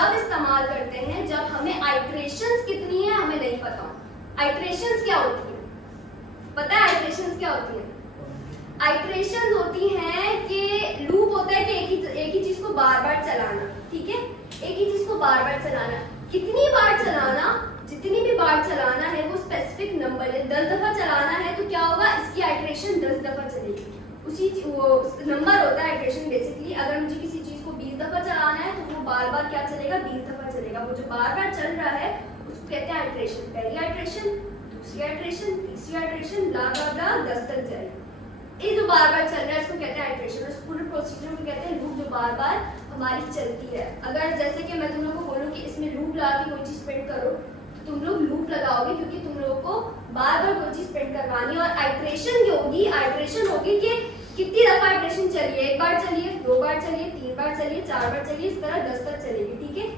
जब इस्तेमाल करते हैं जब हमें आइट्रेशंस कितनी है हमें नहीं पता। आइट्रेशंस क्या होती है? पता है आइट्रेशंस क्या होती है? आइट्रेशंस होती हैं कि लूप होता है कि एक ही चीज को बार बार चलाना, ठीक है, एक ही चीज को बार बार चलाना। कितनी बार चलाना? जितनी भी बार चलाना है वो स्पेसिफिक नंबर है। 10 दफा चलाना है तो क्या होगा, इसकी आइट्रेशन 10 दफा चलेगी। उसी वो नंबर होता है आइट्रेशन बेसिकली। अगर मुझे किसी चीज को 20 दफा चलाना है तो वो बार बार क्या चलेगा, 20 दफा चलेगा। वो जो बार बार चल रहा है उसको कहते हैं आइट्रेशन। पहली आइट्रेशन, दूसरी आइट्रेशन, तीसरी आइट्रेशन, ब्ला ब्ला ब्ला 10 तक जाएगी। ये जो बार बार चल रहा है इसको कहते हैं आइट्रेशन। उस पूरे प्रोसीजर को कहते हैं लूप, जो बार बार हमारी चलती है। अगर जैसे कि मैं तुम लोगों को बोलूं कि इसमें लूप लगा के कोई चीज प्रिंट करो तो तुम लोग लूप लगाओगे, क्योंकि तुम लोगों को बार बार कोई चीज प्रिंट करवानी है। और आइट्रेशन जो होगी, आइट्रेशन होगी कि कितनी दफा आइट्रेशन चलिए, एक बार चलिए, दो बार चलिए, तीन बार चलिए, चार बार चलिए, इस तरह 10 तक चलेगी, ठीक है,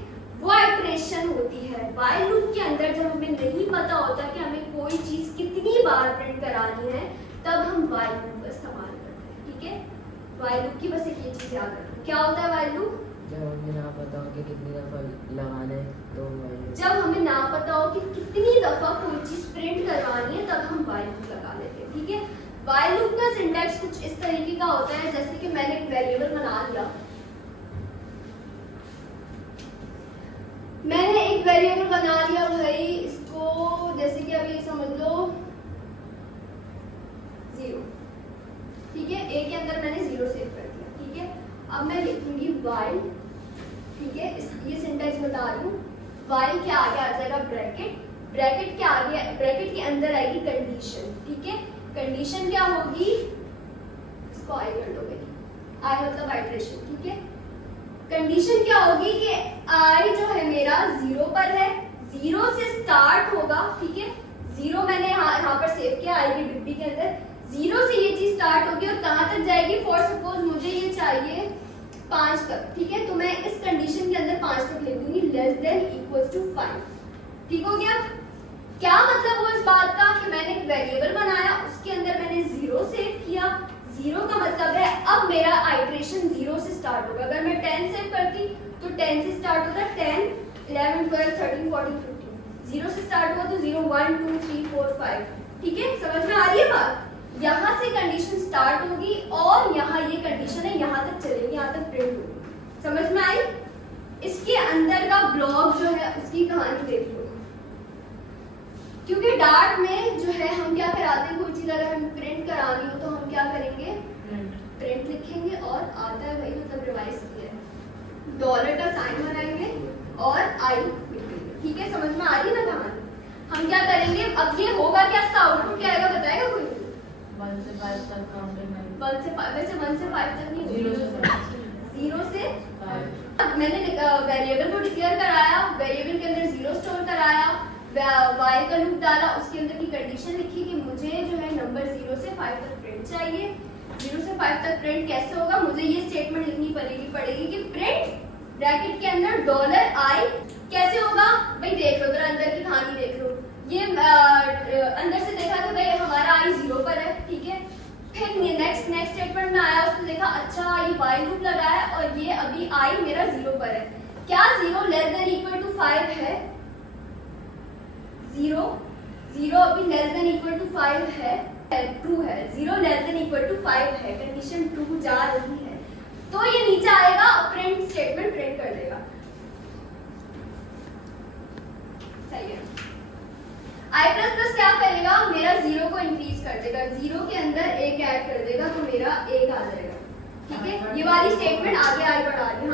वो आइट्रेशन होती है। व्हाइल लूप के अंदर जब हमें नहीं पता होता कि हमें कोई चीज कितनी बार प्रिंट करानी है तब हम व्हाइल लूप का इस्तेमाल करते हैं, ठीक है। व्हाइल लूप की बस एक ये चीज याद रखो। क्या होता है व्हाइल लूप? जब हमें ना पता हो कि कितनी दफा लगाना है तो जब हमें ना पता हो कि कितनी दफा कोई चीज प्रिंट करवानी है तब हम व्हाइल लूप लगा लेते हैं, ठीक है। व्हाइल लूप का सिंटैक्स कुछ इस तरीके का होता है, जैसे कि मैंने एक वेरिएबल बना लिया, मैंने एक वेरिएबल बना लिया भाई, इसको जैसे कि अभी समझ लो 0, ठीक है, ए के अंदर मैंने 0 सेव कर दिया, ठीक है। अब मैं लिखूंगी व्हाइल, ठीक है, ये सिंटैक्स बता रही हूँ। व्हाइल के आगे आ जाएगा ब्रैकेट, ब्रैकेट के आगे, ब्रैकेट के अंदर आएगी कंडीशन, ठीक है। कंडीशन क्या होगी, इसको आई कर दोगे, आई मतलब आइट्रेशन, ठीक है। कंडीशन क्या होगी कि आई जो है मेरा 0 पर है, 0 से स्टार्ट होगा, ठीक है। 0 मैंने यहाँ पर सेव किया आई की डिब्बी के अंदर, 0 से ये चीज स्टार्ट होगी और कहाँ तक जाएगी, फॉर सपोज मुझे ये चाहिए 5 तक, ठीक है, तो मैं इस कंडीशन के अंदर 5 तक लिख दूंगी, लेस देन इक्वल टू 5, ठीक हो गया। क्या मतलब हुआ इस बात का कि मैंने एक वेरिएबल बनाया, उसके अंदर मैंने 0 सेव किया। 0 का मतलब है अब मेरा आइट्रेशन 0 से स्टार्ट होगा। अगर मैं 10 सेव करती तो 10 से स्टार्ट होता, 10, 11, 12, 13, 14, 15, 0 से स्टार्ट हुआ तो 0, 1, 2, 3, 4, 5, ठीक है, समझ में आ रही है बात। यहाँ से कंडीशन स्टार्ट होगी और यहाँ ये कंडीशन है, यहाँ तक चलेगी, यहाँ तक प्रिंट होगी, समझ में आई। इसके अंदर का ब्लॉक जो है उसकी कहानी देख लो, क्योंकि डार्ट में जो है हम क्या कराते हैं, कोई चीज अगर हम प्रिंट करानी हो तो हम क्या करेंगे, प्रिंट लिखेंगे और आता है भाई मतलब रिवाइज किया है, डॉलर का साइन बनाएंगे और आई लिखेंगे, ठीक है, समझ में आ रही है ना कहानी। हम क्या करेंगे, अब ये होगा क्या, इसका आउटपुट क्या आएगा बताएगा कोई? 1 से 5 तक काउंट करना है। 1 से 5, वैसे 1 से 5 तक नहीं, 0 से 5। मैंने वेरिएबल को डिक्लेयर कराया, वेरिएबल के अंदर 0 स्टोर कराया, वाई का लूप डाला, उसके अंदर की कंडीशन लिखी कि मुझे जो है नंबर 0 से 5 तक प्रिंट चाहिए। 0 से 5 तक प्रिंट कैसे होगा, मुझे ये स्टेटमेंट लिखनी पड़ेगी कि प्रिंट ब्रैकेट के अंदर डॉलर आई कैसे होगा भाई, देख लो जरा अंदर की कहानी देख लो। ये अंदर से देखा कि भाई हमारा आई 0 पर है, ठीक है। फिर नेक्स्ट स्टेटमेंट में आया, उसने देखा अच्छा ये व्हाइल लूप लगाया और ये अभी आई मेरा 0 पर है। क्या 0 लेस देन इक्वल टू 5 है? 0 अभी लेस देन इक्वल टू 5 है, ट्रू है। 0 लेस देन इक्वल टू 5 है, कंडीशन ट्रू जा रही है, तो ये नीचे आएगा, प्रिंट स्टेटमेंट प्रिंट कर देगा, सही है। i++ क्या करेगा, मेरा 0 को इंक्रीज कर देगा, 0 के अंदर 1 ऐड कर देगा तो मेरा 1 आ जाएगा, ठीक है। ये वाली स्टेटमेंट आगे बढ़ा रही हूँ।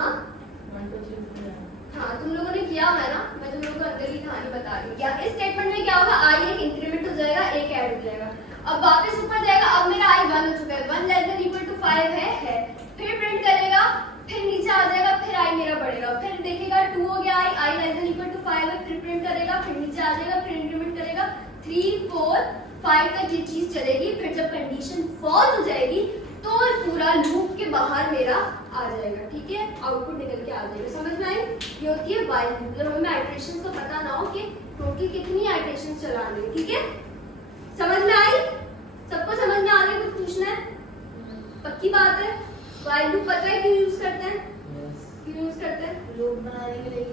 हाँ तुम लोगों ने किया है ना, मैं तुम लोगों को अंदर की कहानी बता रही हूँ। क्या इस स्टेटमेंट में क्या होगा, आई एक इंक्रीमेंट हो जाएगा, 1 ऐड हो जाएगा, अब वापस ऊपर जाएगा, अब मेरा आई 1 हो चुका है, 1 लेस देन इक्वल टू 5 है, फिर प्रिंट करेगा, फिर नीचे आ जाएगा, फिर आई मेरा बढ़ेगा, फिर देखेगा 2 हो गया, आई लेस देन इक्वल टू 5 है, फिर प्रिंट करेगा, फिर नीचे आ जाएगा, फिर इंक्रीमेंट करेगा, 3, 4, 5 तक ये चीज चलेगी। फिर जब कंडीशन फॉल्स हो जाएगी तो पूरा लूप के बाहर मेरा आ जाएगा, ठीक है, आउटपुट निकल के आ जाएगा, समझ में आई। ये होती है व्हाइल लूप, जब हमें आइट्रेशंस को पता ना हो कि टोटल कितनी आइट्रेशंस चलानी है, ठीक है, समझ में आई। सबको समझ में आ रही है, कुछ पूछना है? पक्की बात है। व्हाइल लूप पता है क्यों यूज करते हैं? क्यों यूज करते हैं? लूप बनाने के लिए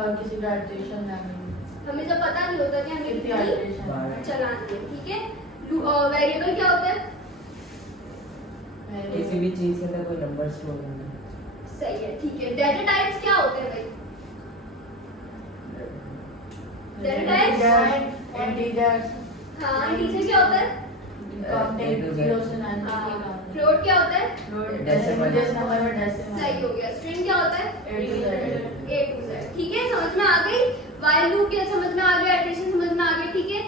और किसी का इटरेशन लानी हमें जब पता नहीं होता कि हमें कितनी कितनी इटरेशन चलानी है, ठीक है। वेरिएबल क्या होता है? किसी भी चीज के अंदर कोई नंबर स्टोर करना। सही है, ठीक है। डेटा टाइप्स क्या होते हैं भाई? डेटा टाइप्स इंटीजर्स हाँ, इंटीजर क्या होता है? काउंटिंग 0 से 9 तक फ्लोट क्या होता है? डेसिमल नंबर में डेसिमल सही हो गया। स्ट्रिंग क्या होता है? A to Z। A to Z, ठीक है। समझ में आ गई? while लूप क्या समझ में आ गया? इटरेशन समझ में आ गया, ठीक है।